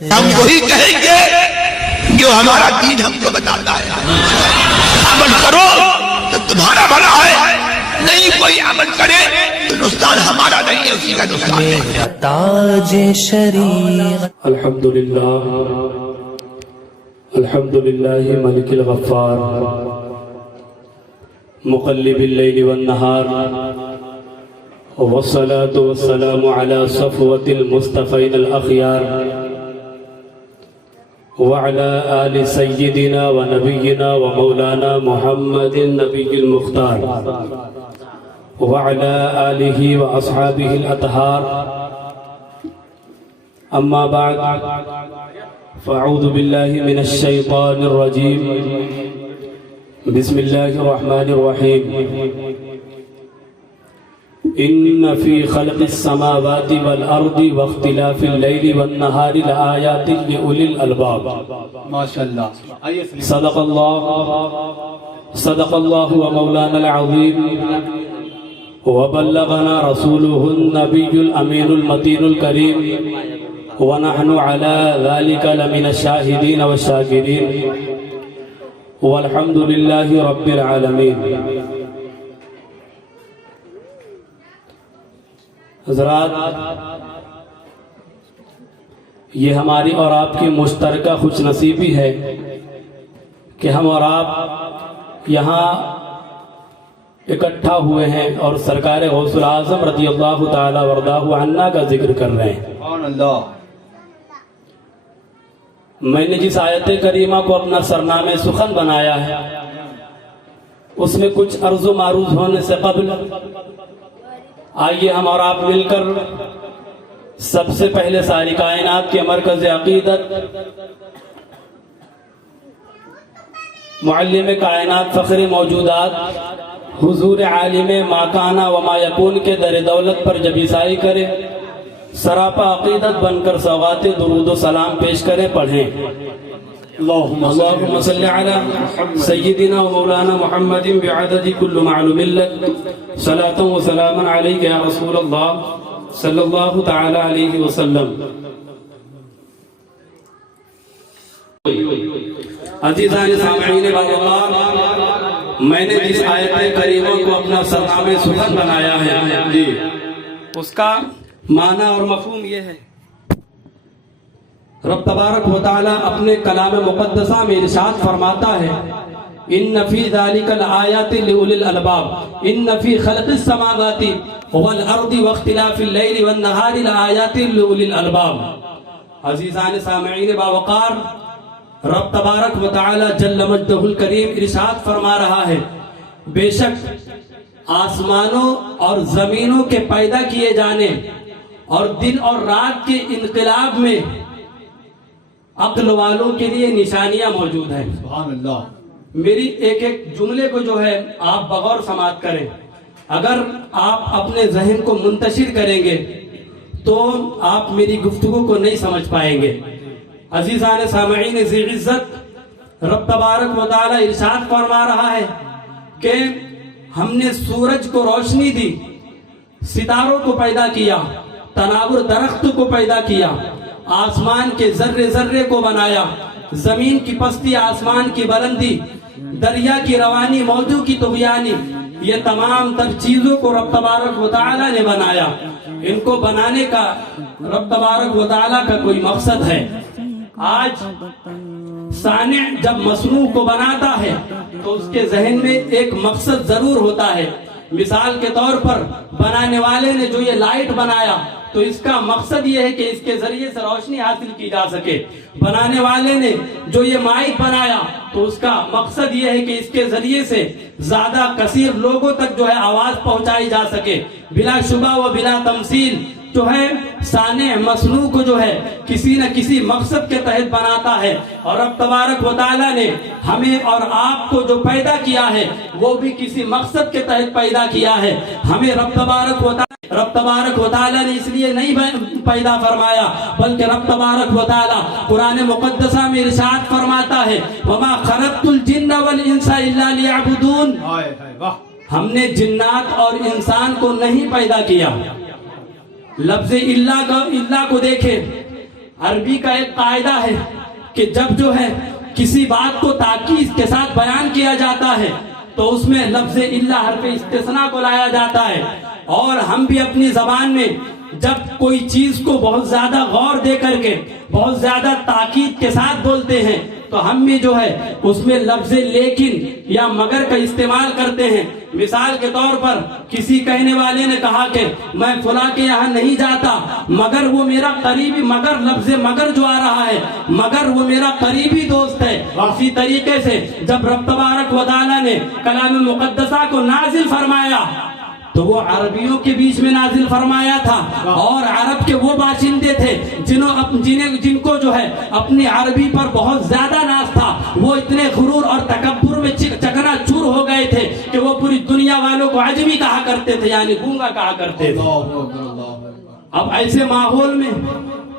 ہم وہی کہیں گے جو ہمارا دین ہم کو بتاتا ہے. عمل کرو تو تمہارا بھلا ہے، نہیں کوئی عمل کرے تو نقصان ہمارا نہیں ہے، اسی کا نقصان ہے. تاج شریعت. الحمدللہ ملک الغفار مقلب اللیل والنہار والصلاة والسلام على صفوة المصطفین الأخیار وعلى آل سیدنا ونبینا ومولانا محمد النبی المختار وعلى آلہ واصحابہ الأطہار. اما بعد فاعوذ باللہ من الشیطان الرجیم. بسم اللہ الرحمن الرحیم. ان فی خلق السماوات والارض واختلاف اللیل والنہار لآیات لأولی الالباب. صدق اللہ ومولانا العظیم وبلغنا رسوله النبی الامین المتین الکریم ونحن على ذلك لمن الشاهدين والشاكرين والحمد لله رب العالمين. حضرات، یہ ہماری اور آپ کی مشترکہ خوش نصیبی ہے کہ ہم اور آپ یہاں اکٹھا ہوئے ہیں اور سرکار غوث العظم رضی اللہ تعالی وردہ عنہ کا ذکر کر رہے ہیں. میں نے جس آیت کریمہ کو اپنا سرنامہ سخن بنایا ہے اس میں کچھ عرض و معروض ہونے سے قبل آئیے ہم اور آپ مل کر سب سے پہلے ساری کائنات کے مرکز عقیدت معلم کائنات فخر موجودات حضور عالم ما کانا و ما یکون کے در دولت پر جب عیسائی کرے سراپا عقیدت بن کر سوغات درود و سلام پیش کریں. پڑھیں اللہم صلی علی سیدنا و مولانا محمد بعدد کل معلوم لک صلاة و سلام علیک یا رسول اللہ صلی اللہ تعالی علیہ وسلم. عزیزان سامعین باوقار، میں نے جس آیت کریمہ کو اپنا سرنامہ سخن بنایا ہے اس کا معنی اور مفہوم یہ ہے. رب تبارک و تعالی اپنے کلام مقدسہ میں ارشاد فرماتا ہے ان فی ذالک الآیات لأولی الالباب ان فی خلق السماوات والارض واختلاف اللیل والنہار لآیات لأولی الالباب. عزیزان سامعین باوقار، رب تبارک و تعالی جل مجدہ الکریم ارشاد فرما رہا ہے بے شک آسمانوں اور زمینوں کے پیدا کیے جانے اور دن اور رات کے انقلاب میں عقل والوں کے لیے نشانیاں موجود ہیں. سبحان اللہ. میری ایک ایک جملے کو جو ہے آپ بغور سماعت کریں. اگر آپ اپنے ذہن کو منتشر کریں گے تو آپ میری گفتگو کو نہیں سمجھ پائیں گے. عزیزان سامعین ذی عزت، رب تبارک و تعالی ارشاد فرما رہا ہے کہ ہم نے سورج کو روشنی دی، ستاروں کو پیدا کیا، تناور درخت کو پیدا کیا، آسمان کے ذرے ذرے کو بنایا، زمین کی پستی آسمان کی بلندی، دریا کی روانی موجوں کی طغیانی، یہ تمام تر چیزوں کو رب تبارک و تعالی نے بنایا. ان کو بنانے کا رب تبارک و تعالی کا کوئی مقصد ہے. آج صانع جب مصنوع کو بناتا ہے تو اس کے ذہن میں ایک مقصد ضرور ہوتا ہے. مثال کے طور پر بنانے والے نے جو یہ لائٹ بنایا تو اس کا مقصد یہ ہے کہ اس کے ذریعے سے روشنی حاصل کی جا سکے. بنانے والے نے جو یہ مائک بنایا تو اس کا مقصد یہ ہے کہ اس کے ذریعے سے زیادہ کثیر لوگوں تک جو ہے آواز پہنچائی جا سکے. بلا شبہ و بلا تمثیل جو ہے صانع مصنوع کو جو ہے کسی نہ کسی مقصد کے تحت بناتا ہے. اور رب تبارک و تعالی نے ہمیں اور آپ کو جو پیدا کیا ہے وہ بھی کسی مقصد کے تحت پیدا کیا ہے. ہمیں رب تبارک و تعالی نے اس لیے نہیں پیدا فرمایا بلکہ رب تبارک و تعالی قرآن مقدسہ میں ارشاد فرماتا ہے وما خلقت الجن والانس الا لیعبدون. ہم نے جنات اور انسان کو نہیں پیدا کیا. لفظ اللہ کو دیکھیں عربی کا ایک قاعدہ ہے کہ جب جو ہے کسی بات کو تاکید کے ساتھ بیان کیا جاتا ہے تو اس میں لفظ الا حرف استثناء کو لایا جاتا ہے. اور ہم بھی اپنی زبان میں جب کوئی چیز کو بہت زیادہ غور دے کر کے بہت زیادہ تاکید کے ساتھ بولتے ہیں تو ہم بھی جو ہے اس میں لفظ لیکن یا مگر کا استعمال کرتے ہیں. مثال کے طور پر کسی کہنے والے نے کہا کہ میں فلاں کے یہاں نہیں جاتا مگر وہ میرا قریبی، مگر لفظ مگر جو آ رہا ہے مگر وہ میرا قریبی دوست ہے. اسی طریقے سے جب رب تبارک و تعالیٰ نے کلام مقدسہ کو نازل فرمایا تو وہ عربیوں کے بیچ میں نازل فرمایا تھا، اور عرب کے وہ باشندے تھے جن کو جو ہے اپنی عربی پر بہت زیادہ ناز تھا. وہ اتنے غرور اور تکبر میں چکنا چور ہو گئے تھے کہ وہ پوری دنیا والوں کو عجمی کہا کرتے تھے، یعنی گونگا کہا کرتے تھے. اب ایسے ماحول میں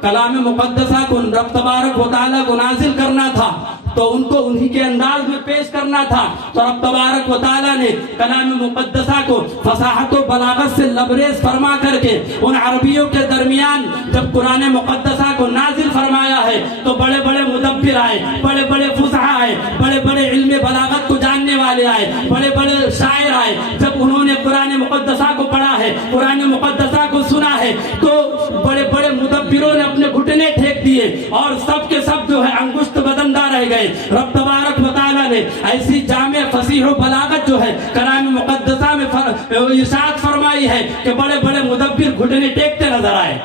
کلام مقدسہ کو رب تبارک و تعالیٰ کو نازل کرنا تھا تو ان کو انہی کے انداز میں پیش کرنا تھا. تو رب تبارک و تعالیٰ نے کلام مقدسہ کو فصاحت و بلاغت سے لبریز فرما کر کے ان عربیوں کے درمیان جب قرآن مقدسہ کو نازل فرمایا ہے تو بڑے بڑے مدبر آئے، بڑے بڑے فصحاء آئے، بڑے بڑے علم بلاغت کو جاننے والے آئے، بڑے بڑے شاعر آئے. جب انہوں نے قرآن مقدسہ کو پڑھا ہے، قرآن مقدسہ کو سنا ہے تو بڑے بڑے مدبروں نے اپنے گھٹنے ٹھیک دیے اور سب کے سب جو ہے انگشت بدندہ رہ گئے. رب تبارک و تعالیٰ نے ایسی جامع فصیح و بلاغت جو ہے کلام مقدسہ میں ارشاد فرمائی ہے کہ بڑے بڑے مدبر گھٹنے ٹیکتے نظر آئے.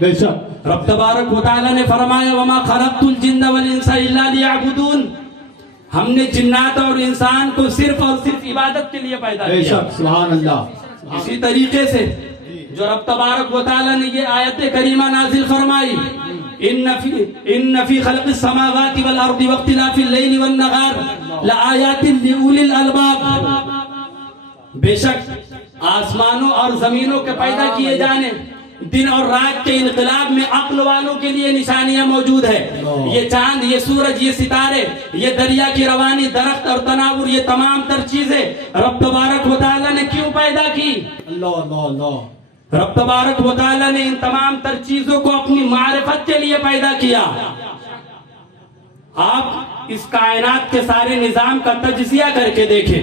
بے شک رب تبارک و تعالیٰ نے فرمایا وما خلقت الجن والانس الا لیعبدون، ہم نے جنات اور انسان کو صرف اور صرف عبادت کے لیے پیدا بے کیا. شک سبحان اللہ. اسی طریقے سے جو رب تبارک و تعالیٰ نے یہ آیت کریمہ نازل فرمائی ان فی خلق السماوات والارض واختلاف اللیل والنہار لآیات لأولی الالباب، بے شک آسمانوں اور زمینوں کے پیدا کیے جانے، دن اور رات کے انقلاب میں عقل والوں کے لیے نشانیاں موجود ہے. یہ چاند، یہ سورج، یہ ستارے، یہ دریا کی روانی، درخت اور تناور، یہ تمام تر چیزیں رب تبارک و تعالیٰ نے کیوں پیدا کی؟ اللہ اللہ اللہ. رب تبارک و تعالیٰ نے ان تمام تر چیزوں کو اپنی معرفت کے لیے پیدا کیا. آپ اس کائنات کے سارے نظام کا تجزیہ کر کے دیکھیں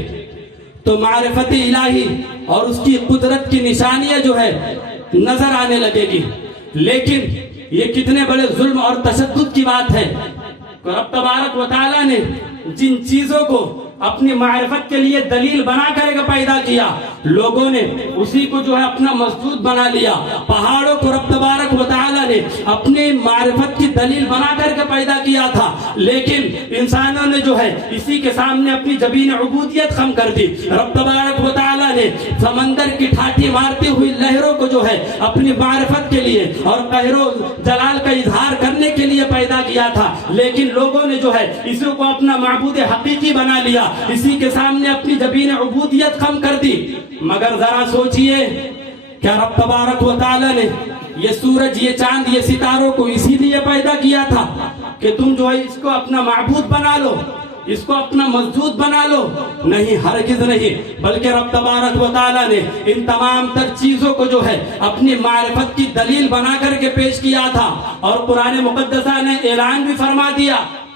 تو معرفت الہی اور اس کی قدرت کی نشانیاں جو ہے نظر آنے لگے گی. لیکن یہ کتنے بڑے ظلم اور تشدد کی بات ہے کہ رب تبارک و تعالیٰ نے جن چیزوں کو اپنی معرفت کے لیے دلیل بنا کر کے پیدا کیا، لوگوں نے اسی کو جو ہے اپنا مسجود بنا لیا. پہاڑوں کو رب تبارک و تعالیٰ نے اپنی معرفت کی دلیل بنا کر کے پیدا کیا تھا، لیکن انسانوں نے جو ہے اسی کے سامنے اپنی جبین عبودیت خم کر دی. رب تبارک و تعالیٰ نے سمندر کی ٹھاٹھی مارتی ہوئی لہروں کو جو ہے اپنی معرفت کے لیے اور قہر و جلال کا اظہار کرنے کے لیے پیدا کیا تھا، لیکن لوگوں نے جو ہے اسی کو اپنا معبود حقیقی بنا لیا، اسی کے سامنے اپنی جبین عبودیت خم کر دی. مگر ذرا سوچئے کیا رب تبارک و تعالیٰ نے یہ سورج، یہ چاند، یہ ستاروں کو اسی لیے پیدا کیا تھا کہ تم جو ہے اس کو اپنا معبود بنا لو، اس کو اپنا مسجود بنا لو؟ نہیں، ہرگز نہیں. بلکہ رب تبارک و تعالیٰ نے ان تمام تر چیزوں کو جو ہے اپنی معرفت کی دلیل بنا کر کے پیش کیا تھا. اور قرآن مقدسہ نے اعلان بھی فرما دیا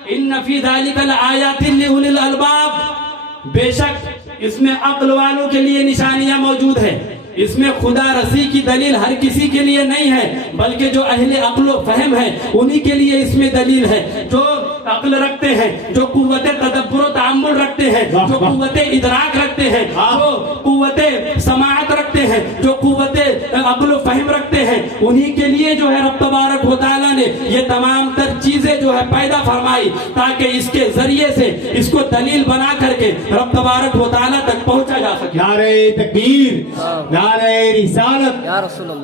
ان فی ذالک لآیات لأولی الالباب، بے شک اس میں عقل والوں کے لیے نشانیاں موجود ہیں. اس میں خدا رسی کی دلیل ہر کسی کے لیے نہیں ہے، بلکہ جو اہل عقل و فہم ہے انہی کے لیے اس میں دلیل ہے. جو عقل رکھتے ہیں، جو قوت تدبر و تعامل رکھتے ہیں، جو قوت ادراک رکھتے ہیں، جو قوت سماعت رکھتے ہیں، جو قوت عقل و فہم رکھتے ہیں، انہی کے لیے جو ہے رب تبارک و تعالیٰ نے یہ تمام تر چیزیں جو ہے پیدا فرمائی تاکہ اس کے ذریعے سے اس کو دلیل بنا کر کے رب تبارک و تعالیٰ تک پہنچا جا سکے. نعرہ تکبیر، نعرہ رسالت،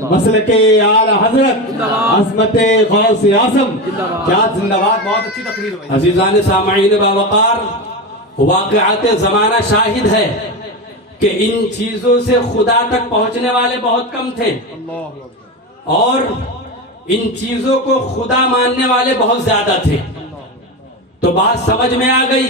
مسلک اعلی حضرت، عظمت غوث اعظم، کیا زندہ باد. بہت اچھی تقریر. عزیزان سامعین باوقار، واقعات زمانہ شاہد ہے کہ ان چیزوں سے خدا تک پہنچنے والے بہت کم تھے اور ان چیزوں کو خدا ماننے والے بہت زیادہ تھے. تو بات سمجھ میں آ گئی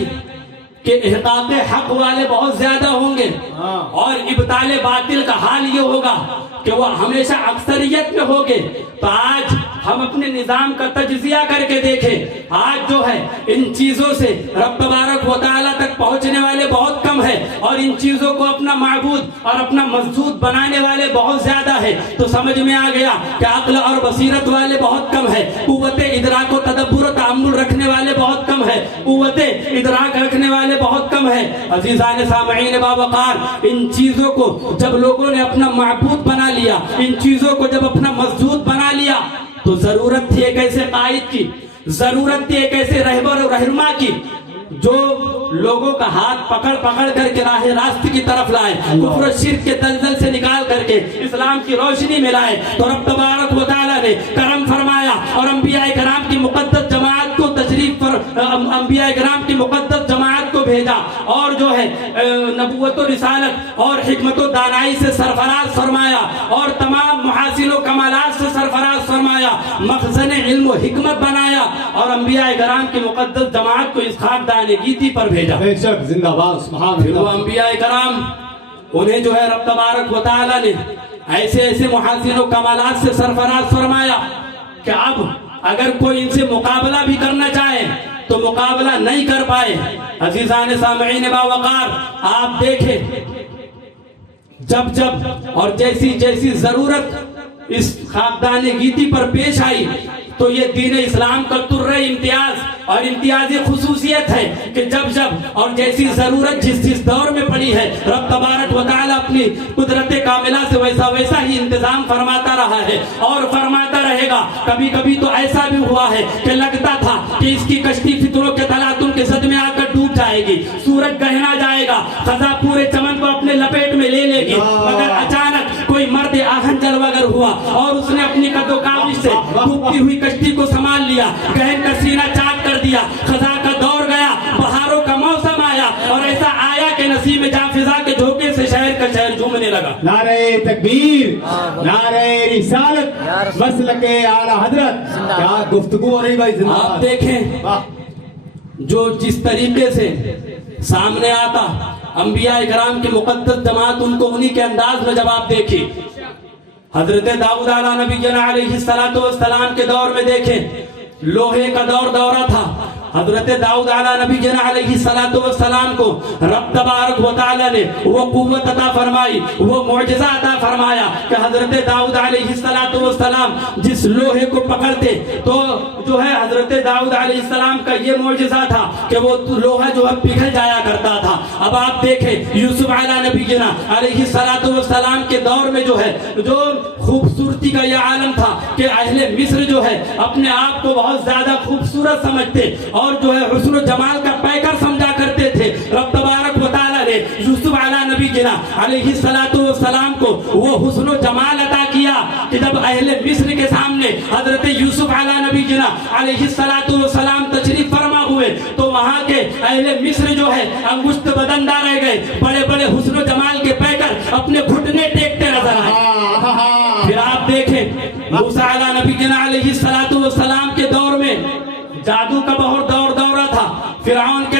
کہ احقاق حق والے بہت زیادہ ہوں گے اور ابطال باطل کا حال یہ ہوگا کہ وہ ہمیشہ اکثریت میں ہوگے. تو آج ہم اپنے نظام کا تجزیہ کر کے دیکھیں, آج جو ہے ان چیزوں سے رب تبارک و تعالیٰ تک پہنچنے والے بہت کم ہے, اور ان چیزوں کو اپنا معبود اور اپنا مسجود بنانے والے بہت زیادہ ہے. تو سمجھ میں آ گیا کہ عقل اور بصیرت والے بہت کم ہے, قوت ادراک و تدبر و تأمل رکھنے والے بہت کم ہے, قوت ادراک رکھنے والے بہت کم ہے. عزیزان سامعین باوقار, ان چیزوں کو جب لوگوں نے اپنا معبود بنا لیا, ان چیزوں کو جب اپنا مسجود بنا لیا, تو ضرورت تھی ایک ایسے قائد کی, ضرورت تھی ایک ایسے رہبر و رہنما کی جو لوگوں کا ہاتھ پکڑ پکڑ کر کے راہ راست کی طرف لائے, کفر و شرک کے دلدل سے نکال کر کے اسلام کی روشنی میں لائے. تو رب تبارک و تعالیٰ نے کرم فرمایا اور انبیاء کرام کی مقدس جماعت کو تشریف پر, انبیاء کرام کی مقدس جماعت کو بھیجا, اور جو ہے نبوت و رسالت اور حکمت و دانائی سے سرفراز فرمایا, اور تمام محاسن و کمالات سے سرفراز فرمایا, مخزن علم و حکمت بنایا, اور انبیاء کرام کی مقدس جماعت کو اس خاکدان گیتی پر بھیجا. بے شک, زندہ باد, سبحان پھر وہ اللہ. انبیاء کرام, انہیں جو ہے رب تبارک و تعالیٰ نے ایسے ایسے محاسن و کمالات سے سرفراز فرمایا کہ اب اگر کوئی ان سے مقابلہ بھی کرنا چاہے تو مقابلہ نہیں کر پائے. عزیزان سامعین باوقار, آپ دیکھیں جب جب اور جیسی جیسی ضرورت اس خاکدان گیتی پر پیش آئی, تو یہ دین اسلام کا تر امتیاز اور امتیازی خصوصیت ہے کہ جب جب اور جیسی ضرورت جس جس دور میں پڑی ہے, رب تبارک و تعالیٰ اپنی قدرت کاملہ سے ویسا ویسا ہی انتظام فرماتا رہا ہے اور فرماتا رہے گا. کبھی کبھی تو ایسا بھی ہوا ہے کہ لگتا تھا کہ اس کی کشتی فتنوں کے تلاطم کے صدمے آ کر ڈوب جائے گی, سورج گہنا جائے گا, خزاں پورے چمن کو اپنے لپیٹ میں لے لے گی, مگر اچانک کوئی مرد آہن جلوگر ہوا اور اس نے اپنی قد و کاوش سے ڈوبتی ہوئی کشتی کو سنبھال لیا, گہن کا سینہ چاک کر دیا, خزاں کا دور گیا, بہاروں کا موسم آیا, اور ایسا آیا کہ نسیم جاں فضا کے جھونکے سے شہر کا شہر جھومنے لگا. نعرہ تکبیر, نعرہ رسالت, مسلک اعلی حضرت. کیا گفتگو ہو رہی بھائی, زندہ باد. آپ دیکھیں جو جس طریقے سے سامنے آتا انبیاء کرام کی مقدس جماعت, ان کو انہی کے انداز میں جب آپ دیکھیں, حضرت داؤد علیہ نبی جنا علیہ السلام کے دور میں دیکھیں, لوہے کا دورہ تھا. حضرت داؤد علیہ نبی جنا علیہ السلام کو رب تبارک و تعالیٰ نے وہ قوت عطا فرمائی, وہ معجزہ عطا فرمایا کہ حضرت داؤد علیہ السلام جس لوہے کو پکڑتے تو جو ہے حضرت داؤد علیہ السلام کا یہ معجزہ تھا کہ وہ لوہا جو ہے پگھل جایا کرتا تھا. اب آپ دیکھیں یوسف علیہ نبی جنا علیہ السلام کے دور میں جو ہے جو خوبصورتی کا یہ عالم تھا کہ اہل مصر جو ہے اپنے آپ کو بہت زیادہ خوبصورت سمجھتے اور جو ہے حسن و جمال کا پیکر سمجھا کرتے تھے. رب تبارک و تعالیٰ نے یوسف علیہ نبی جنا علیہ السلام کو وہ حسن و جمال عطا کیا کہ جب اہل مصر کے سامنے حضرت یوسف علیہ نبی جنا علیہ السلام تشریف فرما ہوئے تو وہاں کے اہل مصر جو ہے انگشت بدندہ رہ گئے, بڑے بڑے حسن و جمال کے پیکر اپنے گھٹنے ٹیکتے نظر آئے. پھر آپ دیکھیں موسیٰ علیہ نبی جنا علیہ السلام کے دور میں جادو کا بہت دورہ تھا. فرعون کے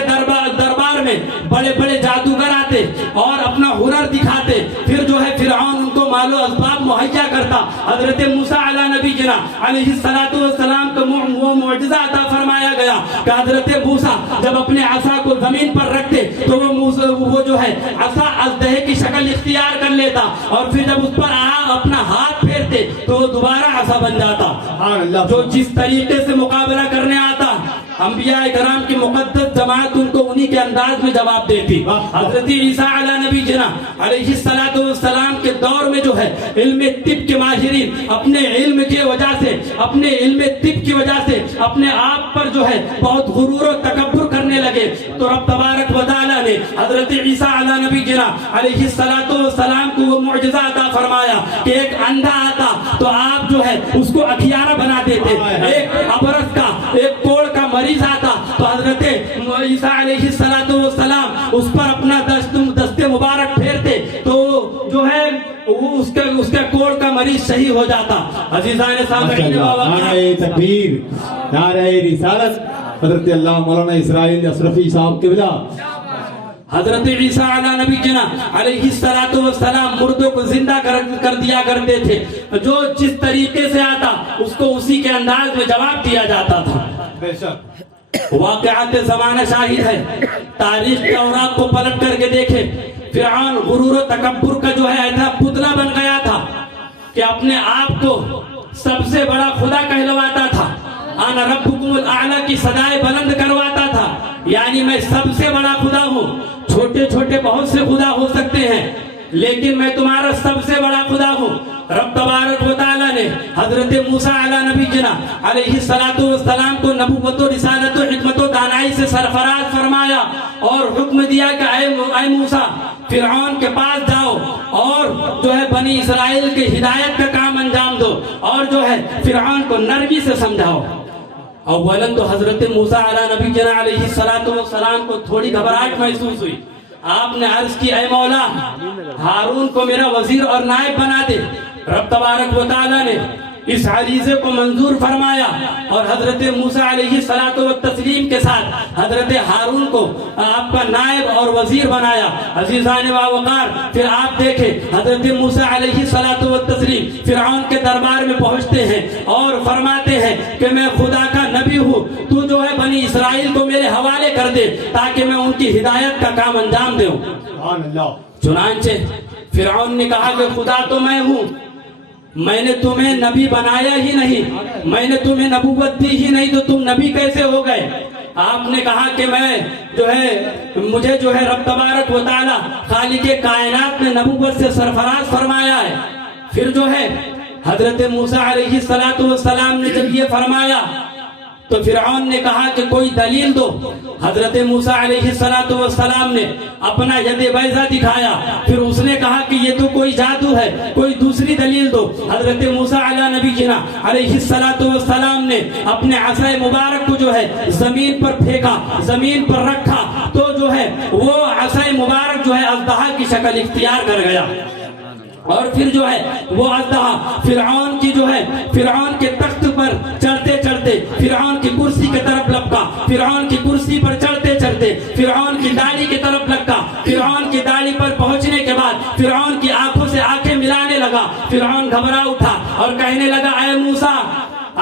دربار میں بڑے بڑے جادوگر آتے اور اپنا ہنر دکھاتے, پھر جو ہے فرعون ان کو مال و اسباب مہیا کرتا. حضرت موسیٰ علیہ نبی جنا علیہ السلام کو وہ معجزہ عطا فرمایا گیا کہ حضرت موسیٰ جب اپنے عصا کو زمین پر رکھتے تو وہ جو ہے عصا اژدہے کی شکل اختیار کر لیتا, اور پھر جب اس پر اپنا ہاتھ پھیرتے تو وہ دوبارہ عصا بن جاتا. جو جس طریقے سے مقابلہ کرنے آتا, انبیاء کرام کی مقدس جماعت ان کو انہی کے انداز میں جواب دیتی. حضرت عیسیٰ علیہ نبی جنا علیہ السلام کے دور میں جو ہے علم طب کے ماہرین اپنے علم کی وجہ سے, اپنے علم طب کی وجہ سے اپنے آپ پر جو ہے بہت غرور و تکبر کرنے لگے. تو رب تبارک و تعالیٰ نے حضرت عیسیٰ علیہ نبی جنا علیہ السلام کو وہ معجزہ عطا فرمایا کہ ایک اندھا آتا تو آپ جو ہے اس کو اکھیارہ بنا دیتے, ایک ابرص کا, ایک کوڑ کا مریض آتا تو حضرت عیسیٰ علیہ السلام اس پر اپنا دست مبارک پھیرتے تو جو ہے اس کے کوڑ کا مریض صحیح ہو جاتا. عزیزان سامعین, نعرہ تکبیر, نعرہ رسالت. حضرت اللہ مولانا اسرائیل اشرفی صاحب قبلہ حضرت عیسیٰ علیہ نبی جنا علیہ السلام مردوں کو زندہ کر دیا کرتے تھے، جو جس طریقے سے آتا اس کو اسی کے انداز میں جواب دیا جاتا تھا۔ بے شک واقعات زمانہ شاہد ہے، تاریخ کے اوراق کو پلٹ کر کے دیکھیں، فرعون غرور و تکبر کا جو ہے ایسا پتلا بن گیا تھا کہ اپنے آپ کو سب سے بڑا خدا کہلواتا تھا، انا ربکم الاعلی کی صدائے بلند کرواتا تھا، یعنی میں سب سے بڑا خدا ہوں۔ چھوٹے چھوٹے بہت سے خدا ہو سکتے ہیں لیکن میں تمہارا سب سے بڑا خدا ہوں۔ رب تبارک و تعالیٰ نے حضرت موسیٰ علیہ نبی جنا علیہ السلام کو نبوت و رسالت و حکمت و دانائی سے سرفراز فرمایا اور حکم دیا کہ اے موسیٰ فرعون کے پاس جاؤ اور جو ہے بنی اسرائیل کے ہدایت کا کام انجام دو اور جو ہے فرعون کو نرمی سے سمجھاؤ۔ اولاً تو حضرت موسیٰ علیہ نبی جنا علیہ السلام کو تھوڑی گھبراہٹ محسوس ہوئی۔ آپ نے عرض کی اے مولا ہارون کو میرا وزیر اور نائب بنا دے۔ رب تبارک و تعالیٰ نے اس عریضے کو منظور فرمایا اور حضرت موسیٰ علیہ السلام کے ساتھ حضرت ہارون کو آپ کا نائب اور وزیر بنایا۔ عزیزان وقار، پھر آپ دیکھیں حضرت موسیٰ علیہ السلام فرعون کے دربار میں پہنچتے ہیں اور فرماتے ہیں کہ میں خدا کا نبی ہوں، تو جو ہے بنی اسرائیل کو میرے حوالے کر دے تاکہ میں ان کی ہدایت کا کام انجام دوں۔ سبحان اللہ۔ چنانچہ فرعون نے کہا کہ خدا تو میں ہوں، میں نے تمہیں نبی بنایا ہی نہیں، میں نے تمہیں نبوت دی ہی نہیں، تو تم نبی کیسے ہو گئے؟ آپ نے کہا کہ میں جو ہے مجھے جو ہے رب تبارک و تعالی خالق کائنات نے نبوت سے سرفراز فرمایا ہے۔ پھر جو ہے حضرت موسیٰ علیہ السلام نے جب یہ فرمایا تو فرعون نے کہا کہ کوئی دلیل دو۔ حضرت موسیٰ علیہ السلام نے اپنا ید بیضہ دکھایا، پھر اس نے کہا کہ یہ تو کوئی جادو ہے، کوئی دوسری دلیل دو۔ حضرت موسیٰ علیہ نبی جنا علیہ السلام نے اپنے عصا مبارک کو جو ہے زمین پر پھینکا، زمین پر رکھا تو جو ہے وہ عصا مبارک جو ہے اژدہا کی شکل اختیار کر گیا، اور پھر جو ہے وہ اژدہا فرعون کی جو ہے فرعون کے تخت پر چڑھتے چڑھتے فرعون کی کرسی کی طرف لپکا، فرعون کی کرسی پر چڑھتے چڑھتے فرعون کی داڑھی کی طرف لپکا، فرعون کی داڑھی پر پہنچنے کے بعد فرعون کی آنکھوں سے آنکھیں ملانے لگا۔ فرعون گھبرا اٹھا اور کہنے لگا اے موسیٰ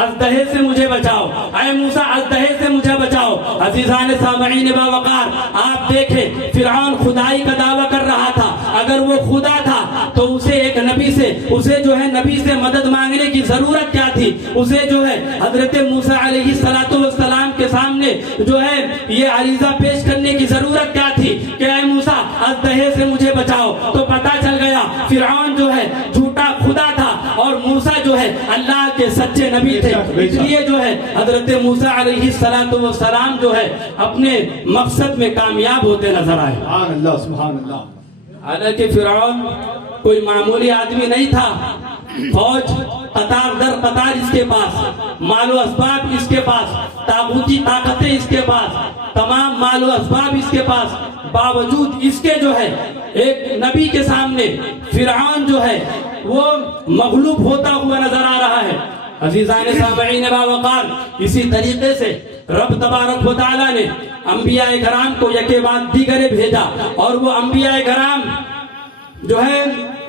اژدہے سے مجھے بچاؤ، اے موسیٰ اژدہے سے مجھے بچاؤ۔ عزیزان سامعین باوقار، آپ دیکھیں فرعون خدائی کا دعویٰ کر رہا تھا، اگر وہ خدا تھا تو اسے ایک نبی سے نبی سے مدد مانگنے کی ضرورت کیا تھی؟ اسے جو ہے حضرت موسیٰ علیہ السلام کے سامنے جو ہے یہ عریضہ پیش کرنے کی ضرورت کیا تھی کہ اے موسیٰ اژدہے سے مجھے بچاؤ؟ تو پتہ چل گیا فرعون جو ہے جھوٹا خدا تھا اور موسیٰ جو ہے اللہ کے سچے نبی تھے، اس لیے جو ہے حضرت موسیٰ علیہ السلام جو ہے اپنے مقصد میں کامیاب ہوتے نظر آئے۔ سبحان اللہ، سبحان اللہ۔ حالانکہ فرعون کوئی معمولی آدمی نہیں تھا، فوج قطار در قطار اس کے پاس، مال و اسباب اس کے پاس، طاغوتی طاقتیں اس کے پاس، تمام مال و اسباب اس کے پاس، باوجود اس کے جو ہے ایک نبی کے سامنے فرعون جو ہے وہ مغلوب ہوتا ہوا نظر آ رہا ہے۔ عزیزان سامعین باوقار، اسی طریقے سے رب تبارک و تعالی نے انبیاء کرام کو یکے بعد دیگرے بھیجا اور وہ انبیاء کرام جو ہے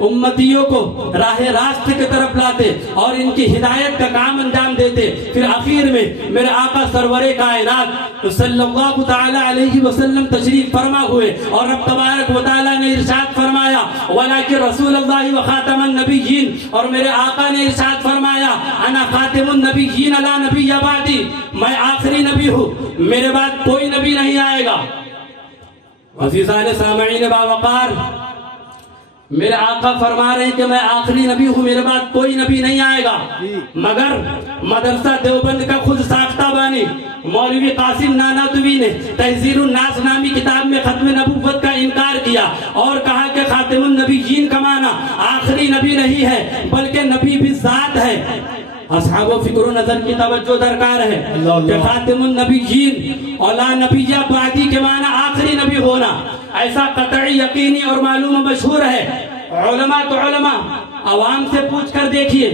امتیوں کو راہ راست کی طرف لاتے اور ان کی ہدایت کا کام انجام دیتے۔ پھر آخر میں میرے آقا سرور کائنات صلی اللہ تعالی علیہ وسلم تشریف فرما ہوئے اور رب تبارک و تعالی نے ارشاد فرمایا وَلَكِنْ رَسُولَ اللَّهِ وَخَاتَمَ النَّبِيِّينَ، اور میرے آقا نے ارشاد فرمایا انا خاتم النبیین لا نبی بعدی، میں آخری نبی ہوں، میرے بعد کوئی نبی نہیں آئے گا۔ عزیزان سامعین باوقار، میرے آقا فرما رہے ہیں کہ میں آخری نبی ہوں، میرے بعد کوئی نبی نہیں آئے گا، مگر مدرسہ دیوبند کا خود ساختہ بانی مولوی قاسم نانوتوی نے تحذیر الناس نامی کتاب میں ختم نبوت کا انکار کیا اور کہا کہ خاتم النبیین کا معنی آخری نبی نہیں ہے بلکہ نبی بھی ذات ہے۔ اصحاب و فکر و نظر کی توجہ درکار ہے کہ خاتم النبیین اور لا نبی بعدی کے معنی آخری نبی ہونا ایسا قطعی یقینی اور معلوم و مشہور ہے۔ علماء تو علماء عوام سے پوچھ کر دیکھیے،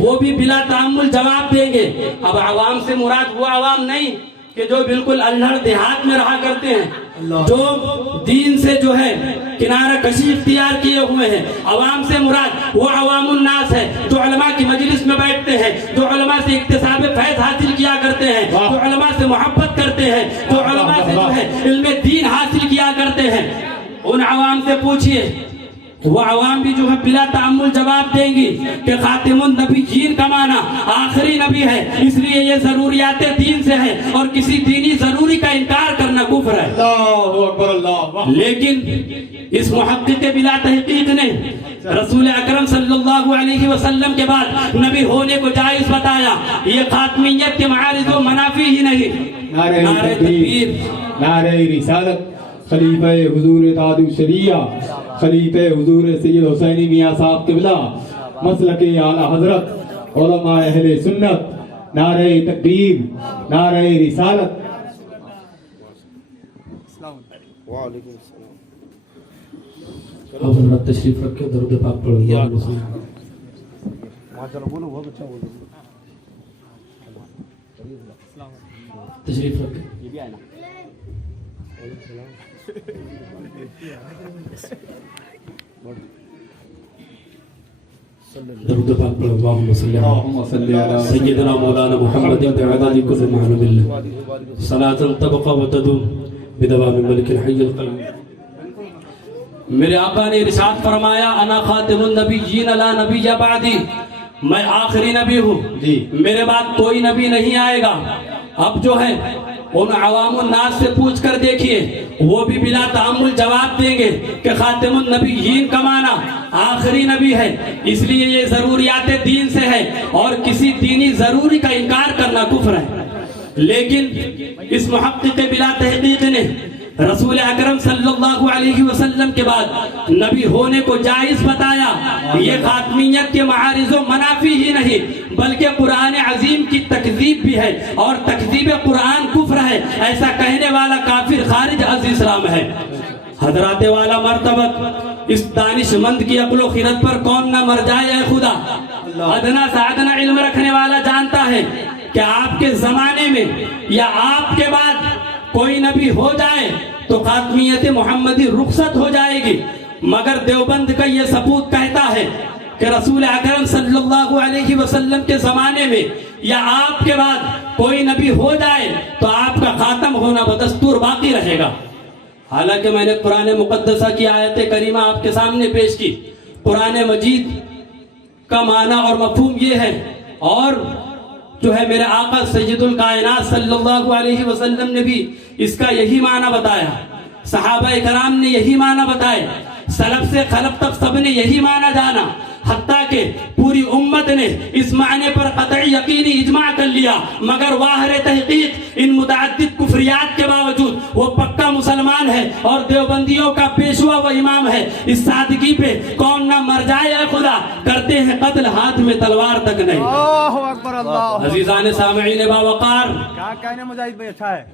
وہ بھی بلا تعمل جواب دیں گے۔ اب عوام سے مراد وہ عوام نہیں کہ جو بالکل الہڑ دیہات میں رہا کرتے ہیں، جو دین سے جو ہے کنارہ کشی اختیار کیے ہوئے ہیں. عوام سے مراد وہ عوام الناس ہے جو علماء کی مجلس میں بیٹھتے ہیں, جو علماء سے اکتساب فیض حاصل کیا کرتے ہیں, جو علماء سے محبت کرتے ہیں, جو علماء سے جو ہے علم دین حاصل کیا کرتے ہیں. ان عوام سے پوچھئے, وہ عوام بھی جو ہے بلا تعمل جواب دیں گی کہ خاتم النبیین کا معنی آخری نبی ہے, اس لیے یہ ضروریات دین سے ہے اور کسی دینی ضروری کا انکار کرنا کفر ہے. اللہ اکبر اللہ. لیکن اس محقق بلا تحقیق نے رسول اکرم صلی اللہ علیہ وسلم کے بعد نبی ہونے کو جائز بتایا. یہ خاتمیت کے معارض و منافی ہی نہیں. نعرہ تکبیر, نعرہ رسالت, خلیفہ حضور تاج الشریعہ, خلیفہ حضور سید حسینی میاں صاحب قبلہ, مسلک اعلی حضرت, علماء اہل سنت, نعرہ تکبیر, نعرہ رسالت. حضرت تشریف رکھے, درود پاک پڑھو. تشریف رکھے. درود پاک پڑھو. اللہم صلی علی سیدنا مولانا محمد بعدد کل معلوم اللہ صلاة تبقى وتدوم بدوام ملک الحی القیوم. میرے آقا نے ارشاد فرمایا, انا خاتم النبیین لا نبی بعدی, میں آخری نبی ہوں, میرے بعد کوئی نبی نہیں آئے گا. اب جو ہے ان عوام الناس سے پوچھ کر دیکھیے, وہ بھی بلا تعمل جواب دیں گے کہ خاتم النبیین کا معنی آخری نبی ہے, اس لیے یہ ضروریات دین سے ہے اور کسی دینی ضروری کا انکار کرنا کفر ہے. لیکن اس محقق بلا تحقیق نے رسول اکرم صلی اللہ علیہ وسلم کے بعد نبی ہونے کو جائز بتایا. یہ خاتمیت کے معارض و منافی ہی نہیں بلکہ قرآن عظیم کی تکذیب بھی ہے, اور تکذیب قرآن کفر ہے. ایسا کہنے والا کافر خارج از اسلام ہے. حضرات والا مرتبت, اس دانش مند کی عقل و خرد پر کون نہ مر جائے اے خدا. ادنا سے ادنا علم رکھنے والا جانتا ہے کہ آپ کے زمانے میں یا آپ کے بعد کوئی نبی ہو جائے تو خاتمیت محمدی رخصت ہو جائے گی. مگر دیوبند کا یہ ثبوت کہتا ہے کہ رسول اکرم صلی اللہ علیہ وسلم کے زمانے میں یا آپ کے بعد کوئی نبی ہو جائے تو آپ کا خاتم ہونا بدستور باقی رہے گا. حالانکہ میں نے قرآن مقدسہ کی آیت کریمہ آپ کے سامنے پیش کی. قرآن مجید کا معنی اور مفہوم یہ ہے, اور جو ہے میرے آقا سید الکائنات صلی اللہ علیہ وسلم نے بھی اس کا یہی معنی بتایا, صحابہ کرام نے یہی معنی بتائے, سلف سے خلف تک سب نے یہی معنی جانا, حتیٰ کہ پوری امت نے اس معنی پر قطعی یقینی اجماع کر لیا. مگر واہر تحقیق ان متعدد کفریات کے باوجود وہ پکا مسلمان ہے اور دیوبندیوں کا پیشوا و امام ہے. اس سادگی پہ کون نہ مر جائے اے خدا, کرتے ہیں قتل ہاتھ میں تلوار تک نہیں. عزیزان سامعین باوقار,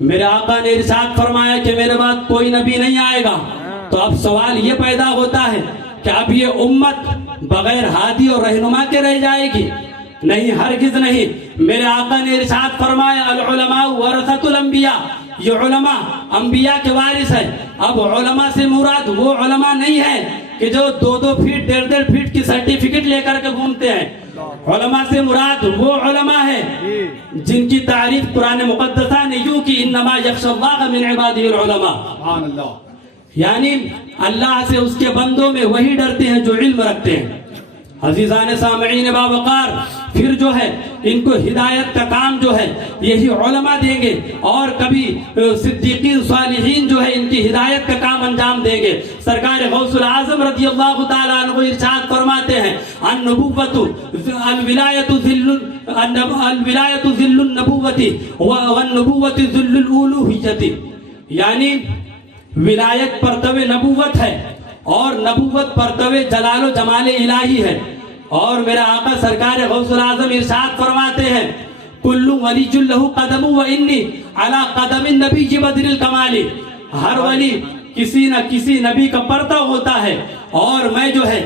میرے آقا نے ارشاد فرمایا کہ میرے بعد کوئی نبی نہیں آئے گا. تو اب سوال یہ پیدا ہوتا ہے کہ اب یہ امت بغیر ہادی اور رہنما کے رہ جائے گی؟ نہیں, ہرگز نہیں. میرے آقا نے ارشاد فرمایا, العلماء ورثۃ الانبیاء, یہ علماء انبیاء کے وارث ہیں. اب علماء سے مراد وہ علماء نہیں ہے کہ جو 2-2 فیٹ 1.5 فیٹ کی سرٹیفکیٹ لے کر کے گھومتے ہیں. علماء سے مراد وہ علماء ہیں جن کی تعریف قرآن مقدسہ نے یوں کی, انما یخشی اللہ من عبادہ العلماء. سبحان اللہ. یعنی اللہ سے اس کے بندوں میں وہی ڈرتے ہیں جو علم رکھتے ہیں. عزیزان سامعین باوقار, پھر جو ہے ان کو ہدایت کا کام جو ہے یہی علماء دیں گے, اور کبھی صدیقین صالحین جو ہے ان کی ہدایت کا کام انجام دیں گے. سرکار غوث العظم رضی اللہ تعالیٰ عنہ ارشاد فرماتے ہیں, النبوۃ الولایۃ ذل النبوۃ والنبوۃ ذل الالوہیۃ. یعنی ولایت پرتو نبوت ہے اور نبوت پرتو جلال و جمال الہی ہے. اور میرا آقا سرکار غوث العظم ارشاد فرماتے ہیں, کل ولی لہ قدم و انی علی قدم النبی بدر الکمال. ہر ولی کسی نہ کسی نبی کا پرتو ہوتا ہے, اور میں جو ہے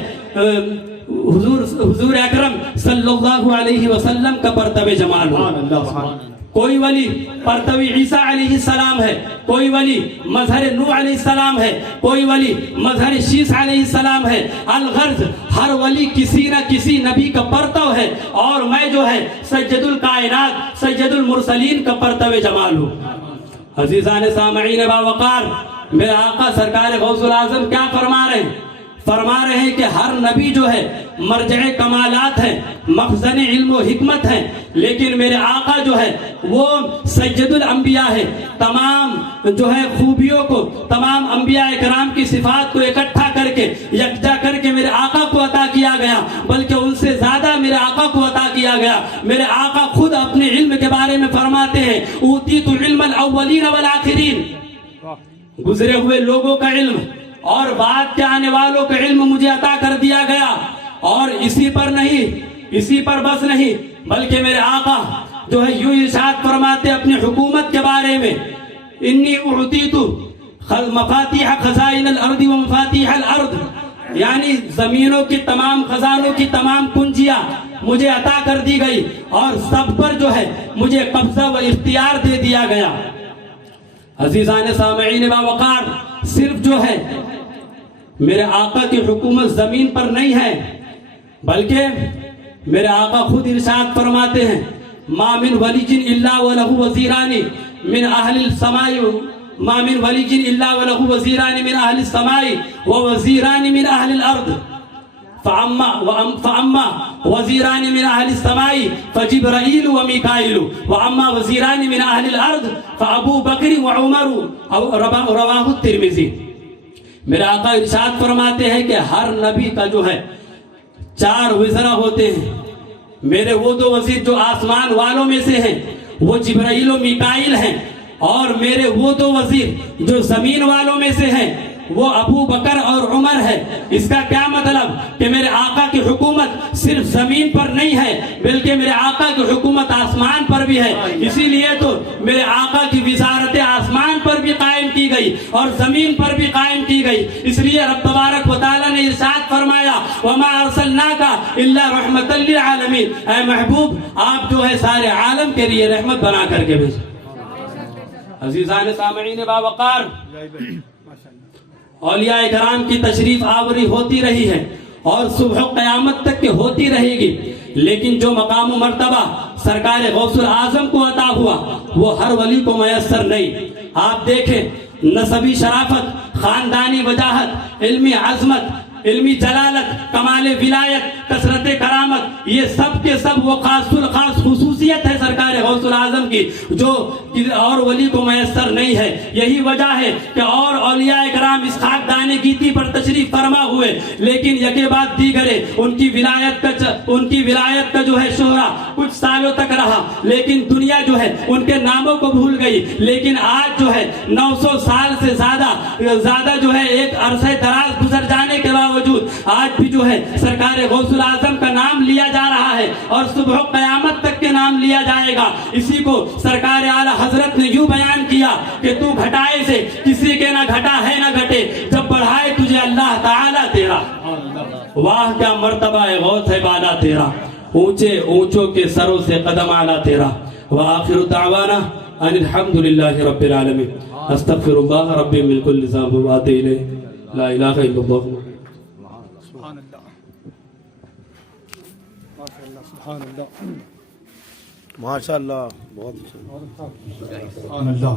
حضور اکرم صلی اللہ علیہ وسلم کا پرتو جمال ہوں. کوئی ولی پرتوی عیسیٰ علیہ السلام ہے، کوئی ولی مظہر نوح علیہ السلام ہے، کوئی ولی مظہر شیس علیہ السلام ہے. الغرض ہر ولی کسی نہ کسی نبی کا پرتو ہے، اور میں جو ہے سید الکائنات سید المرسلین کا پرتو جمال ہوں. عزیزان سامعین باوقار، میرے آقا سرکار غوث العظم کیا فرما رہے ہیں؟ فرما رہے ہیں کہ ہر نبی جو ہے مرجع کمالات ہیں، مخزن علم و حکمت ہیں، لیکن میرے آقا جو ہے وہ سید الانبیاء ہے. تمام جو ہے خوبیوں کو، تمام انبیاء اکرام کی صفات کو اکٹھا کر کے یکجا کر کے میرے آقا کو عطا کیا گیا، بلکہ ان سے زیادہ میرے آقا کو عطا کیا گیا. میرے آقا خود اپنے علم کے بارے میں فرماتے ہیں اوتیت علم الاولین والآخرین، گزرے ہوئے لوگوں کا علم اور بعد کے آنے والوں کا علم مجھے عطا کر دیا گیا. اور اسی پر بس نہیں، بلکہ میرے آقا جو ہے یوں ارشاد فرماتے اپنی حکومت کے بارے میں، انی اعطیت مفاتیح خزائن الارض و مفاتیح الارض، یعنی زمینوں کی تمام خزانوں کی تمام کنجیاں مجھے عطا کر دی گئی، اور سب پر جو ہے مجھے قبضہ و اختیار دے دیا گیا. عزیزان سامعین باوقار، صرف جو ہے میرے آقا کی حکومت زمین پر نہیں ہے، بلکہ میرے آقا خود ارشاد فرماتے ہیں ما من ولیج الا ولہ وزیران من اہل السماء، ما من ولیج الا ولہ وزیران من اہل السماء ووزیران من اہل الارض، فاما وزیران من اہل السماء فجبرائیل ومیکائیل واما وزیران من اہل الارض فابو بکر وعمر، رواہ الترمذی. میرے آقا ارشاد فرماتے ہیں کہ ہر نبی کا جو ہے 4 وزراء ہوتے ہیں. میرے وہ 2 وزیر جو آسمان والوں میں سے ہیں وہ جبرائیل و میکائیل ہیں، اور میرے وہ 2 وزیر جو زمین والوں میں سے ہیں وہ ابو بکر اور عمر ہے. اس کا کیا مطلب کہ میرے آقا کی حکومت صرف زمین پر نہیں ہے، بلکہ میرے آقا کی حکومت آسمان پر بھی ہے. اسی لیے تو میرے آقا کی وزارت آسمان پر بھی قائم کی گئی اور زمین پر بھی قائم کی گئی. اس لیے رب تبارک و تعالیٰ نے ارشاد فرمایا وما ارسلناک الا رحمۃ للعالمین، اے محبوب آپ جو ہے سارے عالم کے لیے رحمت بنا کر کے بھیجے. عزیزان سامعین باوقار، اولیاء کرام کی تشریف آوری ہوتی رہی ہے اور صبح قیامت تک کی ہوتی رہے گی، لیکن جو مقام و مرتبہ سرکار غوث العظم کو عطا ہوا وہ ہر ولی کو میسر نہیں. آپ دیکھیں نسبی شرافت، خاندانی وجاہت، علمی عظمت، علمی جلالت، کمال ولایت، کثرت کرامت، یہ سب کے سب وہ خاص الخاص خصوصیت ہے سرکار غوث العظم کی جو اور ولی کو میسر نہیں ہے. یہی وجہ ہے کہ اور اولیاء کرام اس خاکدان گیتی پر تشریف فرما ہوئے، لیکن یکے بعد دیگرے ان کی ولایت کا جو ہے شہرہ کچھ سالوں تک رہا، لیکن دنیا جو ہے ان کے ناموں کو بھول گئی. لیکن آج جو ہے 900 سال سے زیادہ جو ہے ایک عرصہ دراز گزر جانے کے باوجود آج بھی جو ہے سرکار غوث العظم کا نام لیا جا رہا ہے اور صبح قیامت تک کے نام لیا جائے گا. اسی کو سرکار اعلی حضرت نے یوں بیان کیا کہ تو گھٹائے سے کسی کے نہ گھٹا ہے نہ گھٹے، جب بڑھائے تجھے اللہ تعالیٰ تیرا. واہ کیا مرتبہ ہے غوث ہے بالا تیرا، اونچے اونچوں کے سروں سے قدم اعلیٰ تیرا. وآخر دعوانا ان الحمدللہ رب العالمین. استغفر اللہ ربی من کل ذنب واتوب الیہ، لا الہ الا اللہ. ماشاء اللہ، بہت سبحان اللہ.